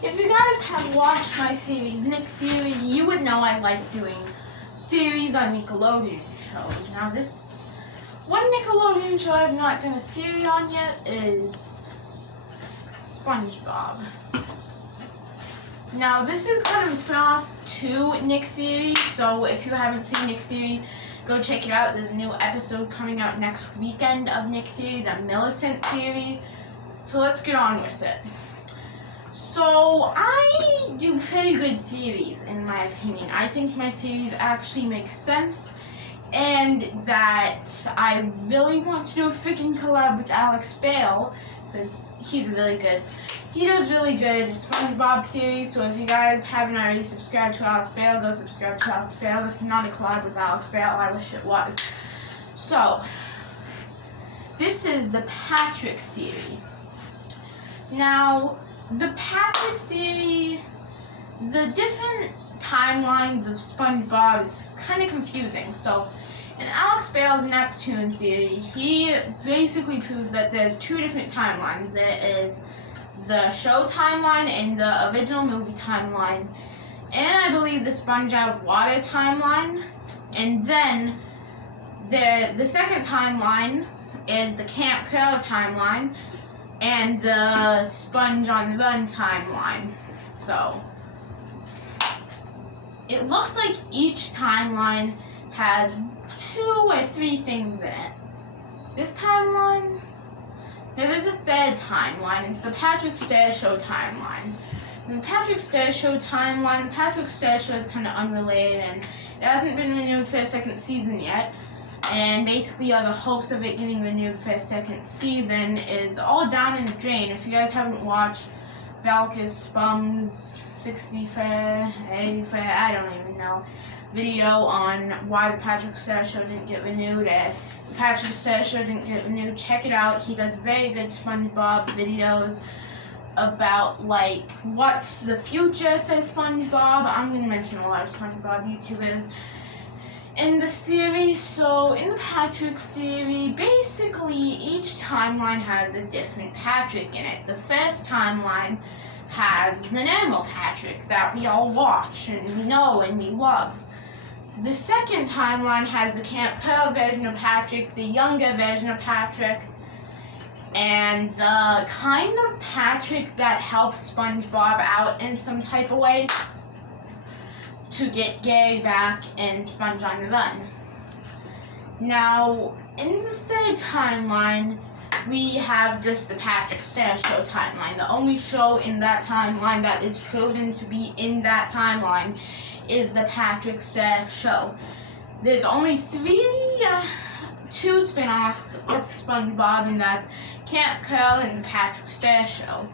If you guys have watched my series Nick Theory, you would know I like doing theories on Nickelodeon shows. Now this one Nickelodeon show I've not done a theory on yet is SpongeBob. Now this is kind of a spin-off to Nick Theory, so if you haven't seen Nick Theory, go check it out. There's a new episode coming out next weekend of Nick Theory, the Millicent Theory. So let's get on with it. So I do pretty good theories in my opinion. I think my theories actually make sense, and that I really want to do a freaking collab with Alex Bale, because he does really good SpongeBob theories. So if you guys haven't already subscribed to Alex Bale, go subscribe to Alex Bale. This is not a collab with Alex Bale, I wish it was. So, this is the Patrick theory. Now, the Patrick theory, the different timelines of SpongeBob is kind of confusing. So, in Alex Bale's Neptune theory, he basically proves that there's two different timelines. There is the show timeline and the original movie timeline, and I believe the Sponge Out of Water timeline. And then the second timeline is the Camp Curl timeline and the Sponge on the Run timeline. So it looks like each timeline has 2 or 3 things in it. This timeline, there is a third timeline. It's the Patrick Star Show timeline. And the Patrick Star Show timeline, the Patrick Star Show is kind of unrelated, and it hasn't been renewed for a second season yet. And basically all the hopes of it getting renewed for a second season is all down in the drain. If you guys haven't watched Valkus Spum's 60 fair, 80 fair, I don't even know, video on why the Patrick Star Show didn't get renewed, and the Patrick Star Show didn't get renewed, check it out. He does very good SpongeBob videos about, like, what's the future for SpongeBob. I'm going to mention a lot of SpongeBob YouTubers in this theory. So in the Patrick theory, basically each timeline has a different Patrick in it. The first timeline has the normal Patrick that we all watch and we know and we love. The second timeline has the Camp Curl version of Patrick, the younger version of Patrick, and the kind of Patrick that helps SpongeBob out in some type of way to get Gary back in Sponge on the Run. Now, in the third timeline, we have just the Patrick Star Show timeline. The only show in that timeline that is proven to be in that timeline is the Patrick Star Show. There's only 2 spin-offs of SpongeBob, and that's Camp Curl and the Patrick Star Show.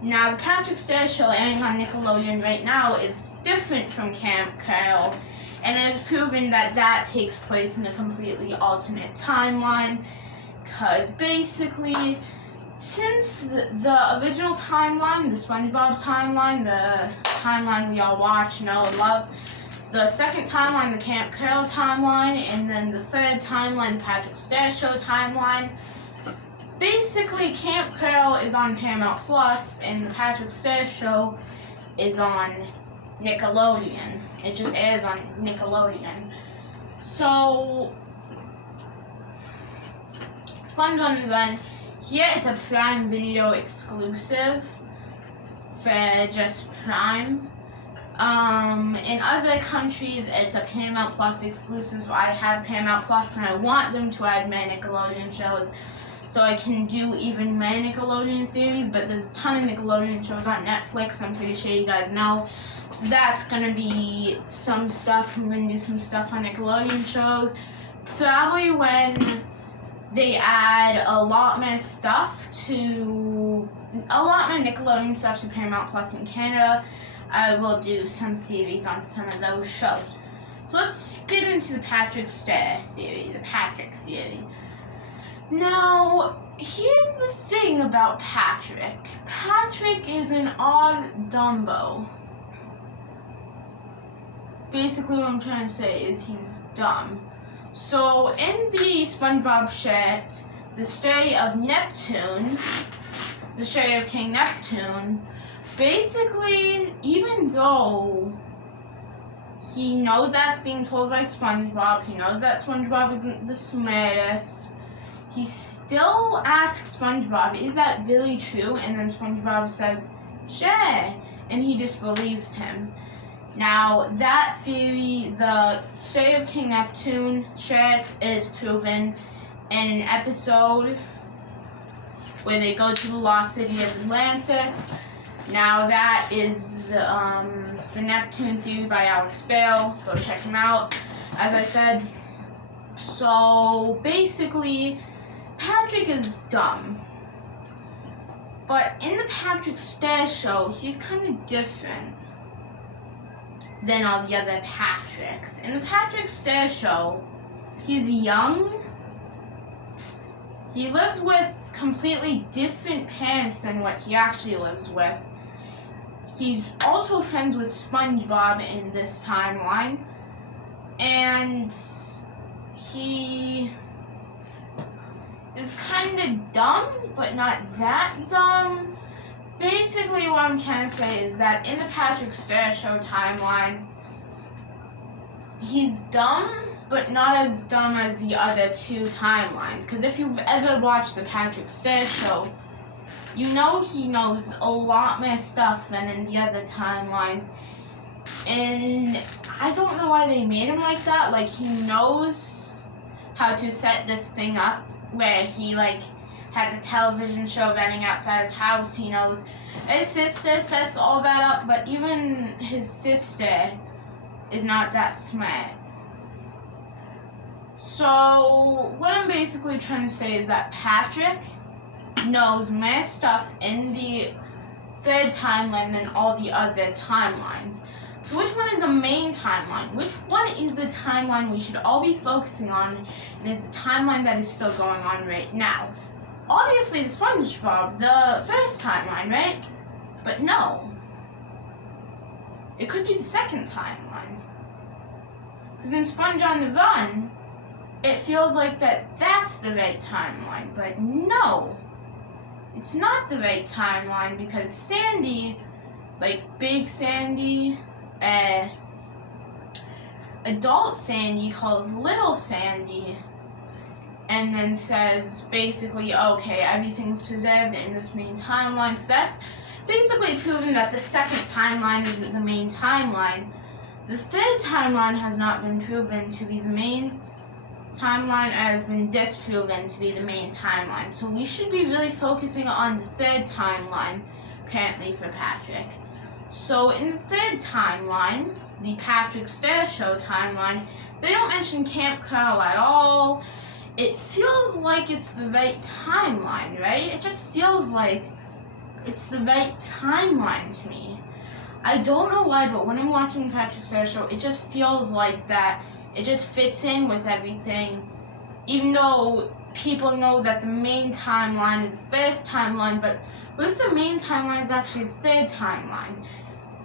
Now, the Patrick Star Show airing on Nickelodeon right now is different from Camp Curl, and it is proven that that takes place in a completely alternate timeline, because basically, since the original timeline, the SpongeBob timeline, the timeline we all watch, know, and love, the second timeline, the Camp Curl timeline, and then the third timeline, the Patrick Star Show timeline, basically Camp Curl is on Paramount Plus, and the Patrick Star Show is on Nickelodeon. It just airs on Nickelodeon. So, Sponge on the Run, here it's a Prime Video exclusive for just Prime. In other countries, it's a Paramount Plus exclusive. I have Paramount Plus, and I want them to add more Nickelodeon shows so I can do even more Nickelodeon theories, but there's a ton of Nickelodeon shows on Netflix, I'm pretty sure you guys know. So that's going to be some stuff. I'm going to do some stuff on Nickelodeon shows. Probably when they add a lot more Nickelodeon stuff to Paramount Plus in Canada, I will do some theories on some of those shows. So let's get into the Patrick Star theory, the Patrick theory. Now, here's the thing about Patrick. Patrick is an odd Dumbo. Basically what I'm trying to say is he's dumb. So in the SpongeBob shirt, the story of Neptune, the story of King Neptune, basically, even though he knows that's being told by SpongeBob, he knows that SpongeBob isn't the smartest, he still asks SpongeBob, is that really true? And then SpongeBob says, sure, and he just believes him. Now, that theory, the story of King Neptune, sure, is proven in an episode where they go to the lost city of Atlantis. Now, that is the Neptune theory by Alex Bale. Go check him out, as I said. So, basically, Patrick is dumb. But in the Patrick Star Show, he's kind of different than all the other Patricks. In the Patrick Star Show, he's young. He lives with completely different parents than what he actually lives with. He's also friends with SpongeBob in this timeline. And he is kind of dumb, but not that dumb. Basically, what I'm trying to say is that in the Patrick Star Show timeline, he's dumb, but not as dumb as the other two timelines. Because if you've ever watched the Patrick Star Show, you know he knows a lot more stuff than in the other timelines. And I don't know why they made him like that. Like, he knows how to set this thing up where he, like, has a television show running outside his house. He knows his sister sets all that up, but even his sister is not that smart. So, what I'm basically trying to say is that Patrick knows more stuff in the third timeline than all the other timelines. So which one is the main timeline? Which one is the timeline we should all be focusing on, and is the timeline that is still going on right now? Obviously, the SpongeBob, the first timeline, right? But no. It could be the second timeline. Because in Sponge on the Run, it feels like that's the right timeline. But no. It's not the right timeline because Sandy, like Big Sandy, adult Sandy calls little Sandy and then says basically, okay, everything's preserved in this main timeline. So that's basically proving that the second timeline isn't the main timeline. The third timeline has not been proven to be the main timeline, has been disproven to be the main timeline. So we should be really focusing on the third timeline currently for Patrick. So in the third timeline, the Patrick Star Show timeline, they don't mention Camp Curl at all. It feels like it's the right timeline, right? It just feels like it's the right timeline to me. I don't know why, but when I'm watching the Patrick Star Show, it just feels like that. It just fits in with everything. Even though people know that the main timeline is the first timeline, but what if the main timeline is actually the third timeline?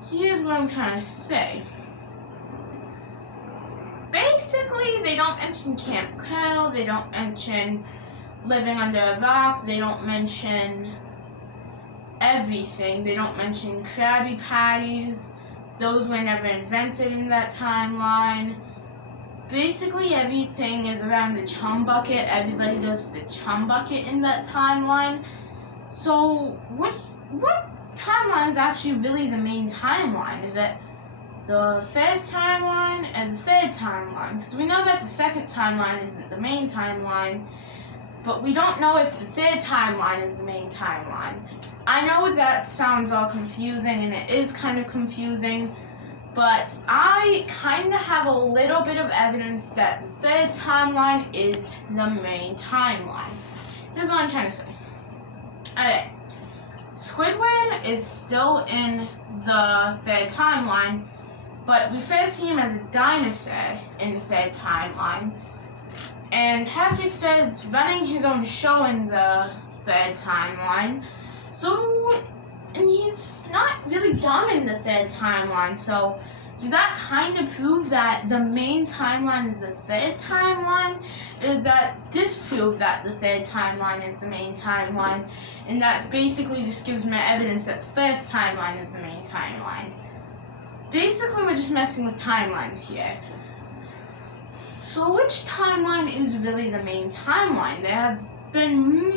Here's what I'm trying to say. Basically, they don't mention Camp Curl, they don't mention living under a rock, they don't mention everything. They don't mention Krabby Patties. Those were never invented in that timeline. Basically, everything is around the chum bucket. Everybody goes to the chum bucket in that timeline. So, what timeline is actually really the main timeline? Is it the first timeline and the third timeline? Because we know that the second timeline isn't the main timeline, but we don't know if the third timeline is the main timeline. I know that sounds all confusing, and it is kind of confusing, but I kind of have a little bit of evidence that the third timeline is the main timeline. Here's what I'm trying to say. Okay. Squidward is still in the third timeline, but we first see him as a dinosaur in the third timeline. And Patrick starts running his own show in the third timeline. So, and he's not really dumb in the third timeline, so does that kind of prove that the main timeline is the third timeline? Or does that disprove that the third timeline is the main timeline? And that basically just gives me evidence that the first timeline is the main timeline. Basically, we're just messing with timelines here. So which timeline is really the main timeline? There have been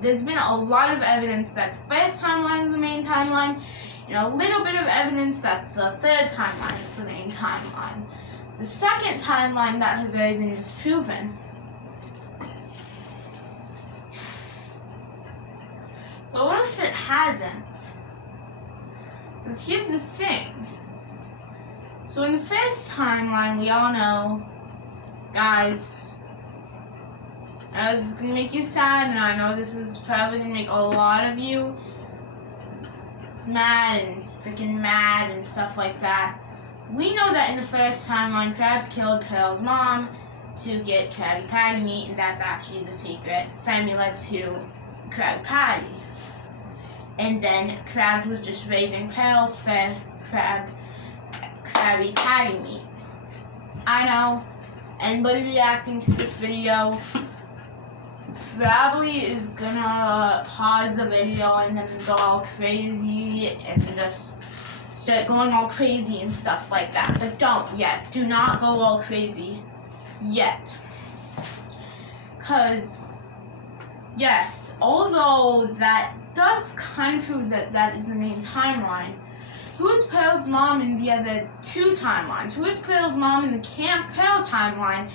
there's been a lot of evidence that the first timeline is the main timeline, and a little bit of evidence that the third timeline is the main timeline. The second timeline that has already been disproven. But what if it hasn't? Because here's the thing. So in the first timeline, we all know, guys, I know this is going to make you sad, and I know this is probably going to make a lot of you mad and freaking mad and stuff like that. We know that in the first timeline, Krabs killed Pearl's mom to get Krabby Patty meat, and that's actually the secret formula to Krabby Patty. And then Krabs was just raising Pearl for Krabby Patty meat. I know, anybody reacting to this video probably is gonna pause the video and then go all crazy and just start going all crazy and stuff like that. But don't yet. Do not go all crazy yet. Because, yes, although that does kind of prove that that is the main timeline, who is Pearl's mom in the other two timelines? Who is Pearl's mom in the Camp Pearl timeline?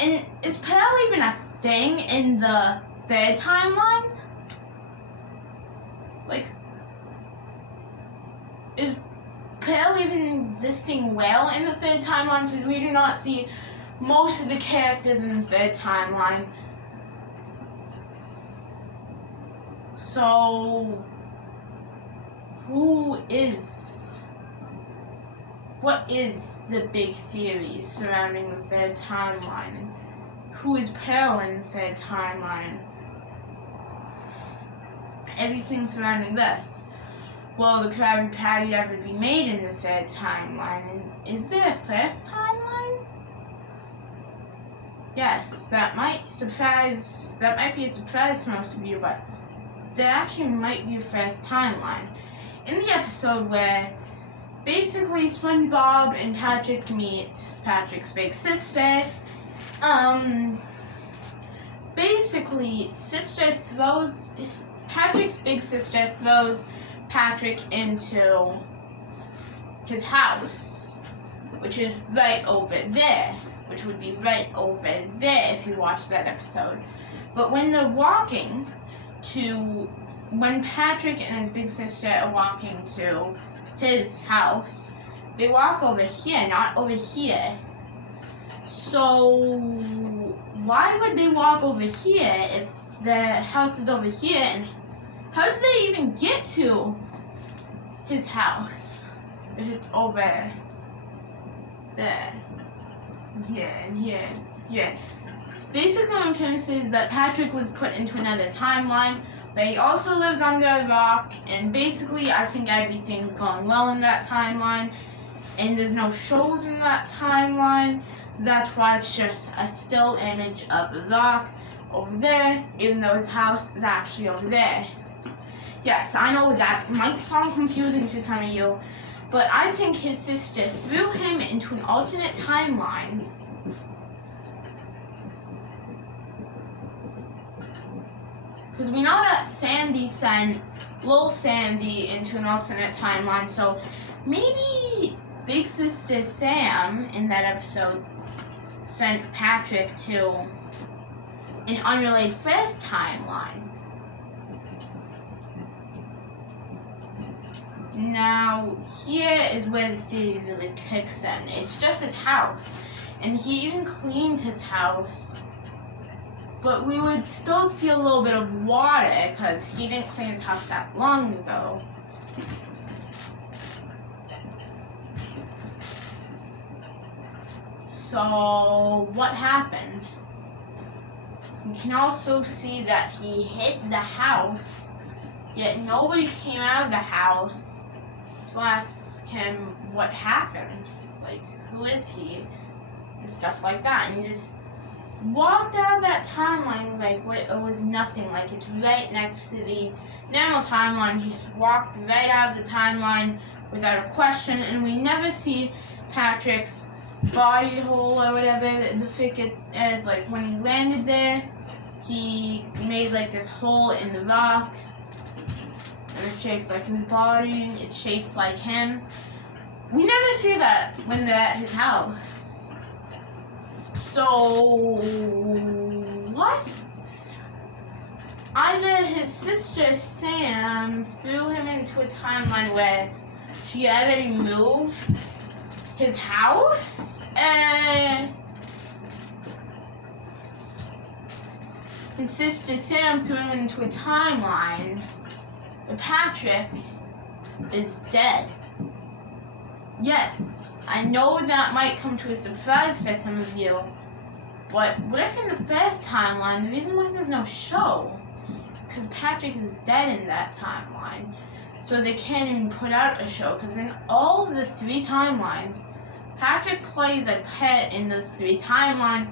And is Pearl even a thing in the third timeline? Like, is Pearl even existing well in the third timeline? Because we do not see most of the characters in the third timeline. So, what is the big theory surrounding the third timeline? And who is Pearl in the third timeline? Everything surrounding this. Will the Krabby Patty ever be made in the third timeline? And is there a fifth timeline? Yes, that might be a surprise to most of you, but there actually might be a fifth timeline. In the episode where basically SpongeBob and Patrick meet Patrick's big sister, basically Patrick's big sister throws Patrick into his house, which is right over there, which would be right over there if you watch that episode. But when Patrick and his big sister are walking to his house, they walk over here, not over here. So why would they walk over here if the house is over here? And how did they even get to his house if it's over there, here, and here, here? Basically what I'm trying to say is that Patrick was put into another timeline, but he also lives under a rock, and basically I think everything's going well in that timeline, and there's no shows in that timeline, so that's why it's just a still image of the rock over there, even though his house is actually over there. Yes, I know that might sound confusing to some of you, but I think his sister threw him into an alternate timeline. Because we know that Sandy sent Lil Sandy into an alternate timeline, so maybe Big Sister Sam in that episode sent Patrick to an unrelated fifth timeline. Now, here is where the theory really kicks in. It's just his house, and he even cleaned his house. But we would still see a little bit of water because he didn't clean his house that long ago. So, what happened? You can also see that he hit the house, yet nobody came out of the house to ask him what happened, like who is he, and stuff like that. And he just walked out of that timeline like it was nothing, like it's right next to the normal timeline. He just walked right out of the timeline without a question, and we never see Patrick's body hole or whatever the frick it is. Like when he landed there, he made like this hole in the rock, and it's shaped like his body, it's shaped like him. We never see that when they're at his house. So what? Either his sister Sam threw him into a timeline where she already moved his house, and his sister Sam threw him into a timeline where Patrick is dead. Yes, I know that might come to a surprise for some of you, but what if in the first timeline, the reason why there's no show is because Patrick is dead in that timeline. So they can't even put out a show, because in all of the 3 timelines, Patrick plays a pet in those 3 timelines.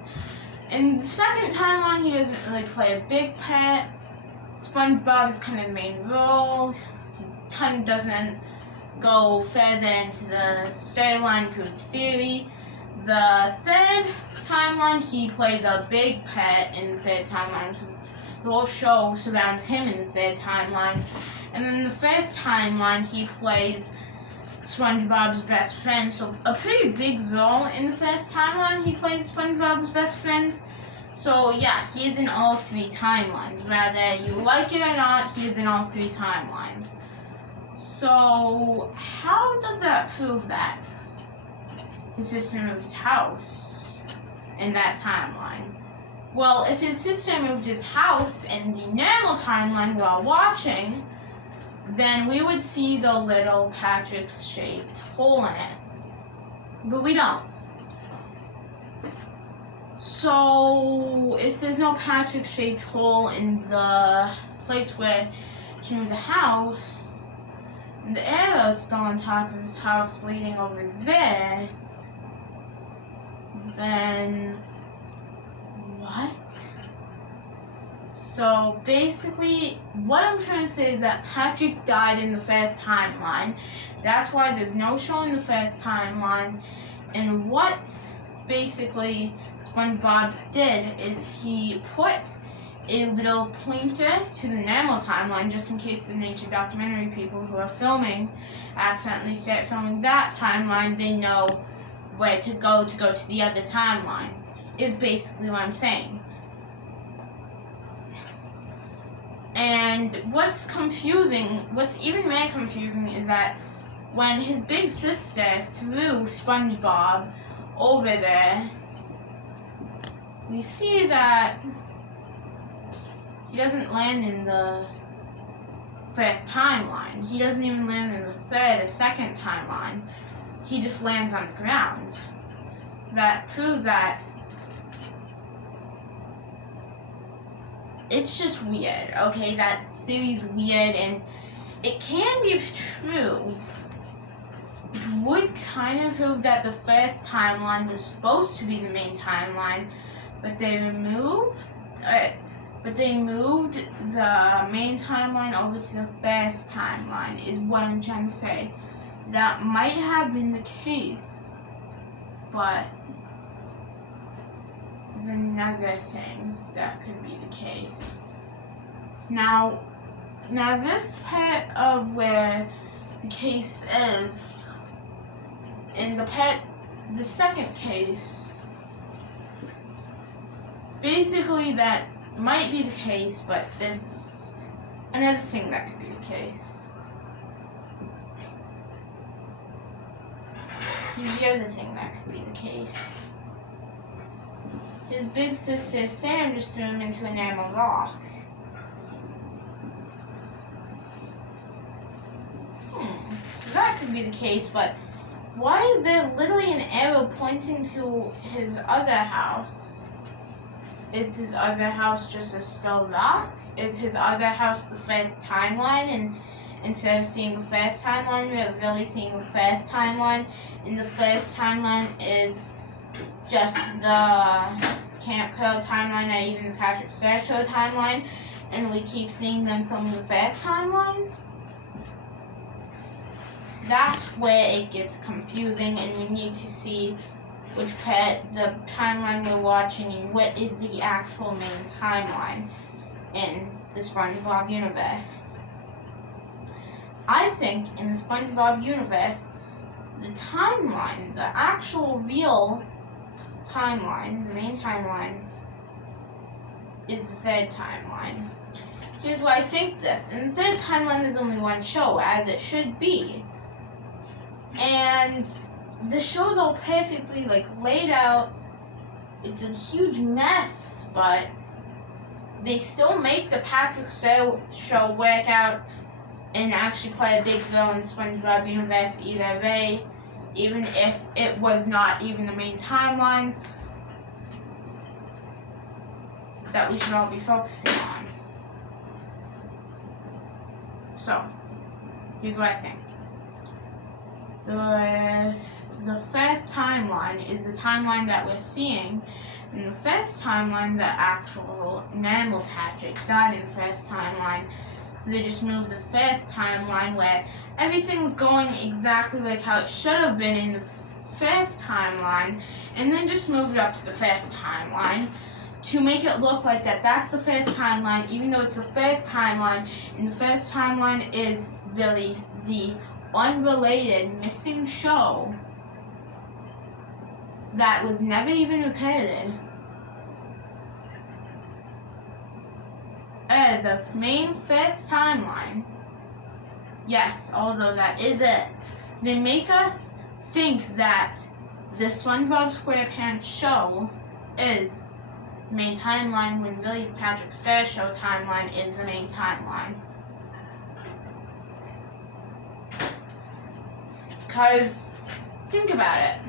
In the second timeline, he doesn't really play a big pet. SpongeBob is kind of the main role. He kind of doesn't go further into the storyline through the theory. The third timeline, he plays a big pet in the third timeline, because the whole show surrounds him in the third timeline. And then the first timeline, he plays SpongeBob's best friend. So a pretty big role in the first timeline, he plays SpongeBob's best friend. So yeah, he is in all 3 timelines. Whether you like it or not, he is in all 3 timelines. So how does that prove that his sister moved his house in that timeline? Well, if his sister moved his house in the normal timeline we are watching, then we would see the little Patrick-shaped hole in it. But we don't. So, if there's no Patrick-shaped hole in the place where she moved the house, and the arrow is still on top of his house leading over there, then what? So basically, what I'm trying to say is that Patrick died in the first timeline. That's why there's no show in the first timeline. And what basically SpongeBob did is he put a little pointer to the normal timeline, just in case the nature documentary people who are filming accidentally start filming that timeline, they know where to go to the other timeline, is basically what I'm saying. And what's even more confusing is that when his big sister threw SpongeBob over there, we see that he doesn't land in the first timeline. He doesn't even land in the third or second timeline. He just lands on the ground. That proves that it's just weird, okay? That theory's weird, and it can be true. It would kind of prove that the first timeline was supposed to be the main timeline, but they moved the main timeline over to the first timeline, is what I'm trying to say. That might have been the case, but there's another thing that could be the case. Now this part of where the case is, in the second case, basically that might be the case, but there's another thing that could be the case. Here's the other thing that could be the case. His big sister Sam just threw him into an normal rock. So that could be the case, but why is there literally an arrow pointing to his other house? Is his other house just a still rock? Is his other house the first timeline, and instead of seeing the first timeline, we're really seeing the first timeline. And the first timeline is just the Camp Curl timeline or even the Patrick Star Show timeline. And we keep seeing them from the first timeline. That's where it gets confusing, and we need to see which part the timeline we're watching and what is the actual main timeline in the SpongeBob universe. I think in the SpongeBob universe, the timeline, the actual real timeline, the main timeline, is the third timeline. Here's why I think this. In the third timeline, there's only one show, as it should be. And the show's all perfectly laid out. It's a huge mess, but they still make the Patrick Star Show work out and actually play a big role in the SpongeBob universe either way, even if it was not even the main timeline that we should all be focusing on. So, here's what I think. The first timeline is the timeline that we're seeing. In the first timeline, the actual Normal Patrick died in the first timeline. So they just moved the first timeline where everything's going exactly like how it should have been in the first timeline, and then just moved it up to the first timeline to make it look like that's the first timeline, even though it's the first timeline, and the first timeline is really the unrelated missing show that was never even recorded. The main first timeline, yes, although that is it, they make us think that the SpongeBob SquarePants show is the main timeline when really the Patrick Star Show timeline is the main timeline. Because, think about it.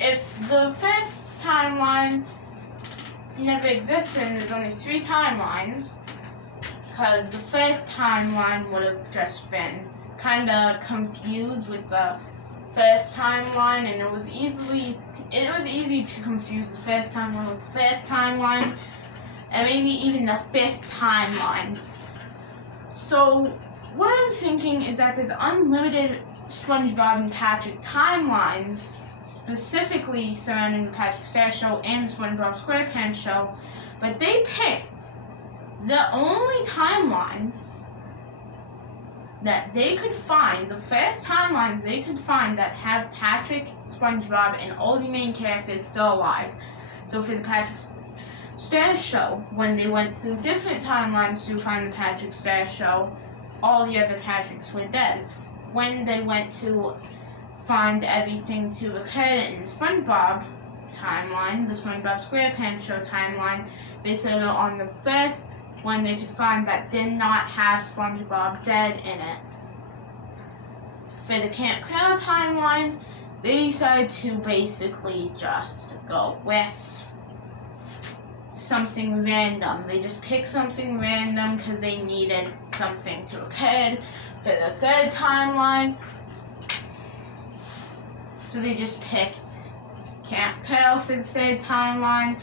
If the first timeline never existed and there's only 3 timelines, because the first timeline would have just been kind of confused with the first timeline, and it was easy to confuse the first timeline with the first timeline, and maybe even the 5th timeline. So, what I'm thinking is that there's unlimited SpongeBob and Patrick timelines, specifically surrounding the Patrick Star Show and the SpongeBob SquarePants show, but they picked the only timelines that they could find, the first timelines they could find that have Patrick, SpongeBob, and all the main characters still alive. So for the Patrick Star Show, when they went through different timelines to find the Patrick Star Show, all the other Patricks were dead. When they went to find everything to record it in the SpongeBob timeline, the SpongeBob SquarePants show timeline, they settled on the first one they could find that did not have SpongeBob dead in it. For the Camp Curl timeline, they decided to basically just go with something random. They just picked something random because they needed something to record for the third timeline. So they just picked Camp Curl for the third timeline,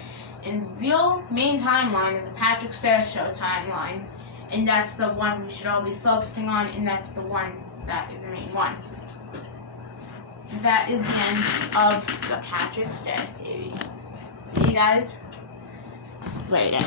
and the real main timeline is the Patrick Star Show timeline, and that's the one we should all be focusing on, and that's the one that is the main one. That is the end of the Patrick Star theory. See you guys later.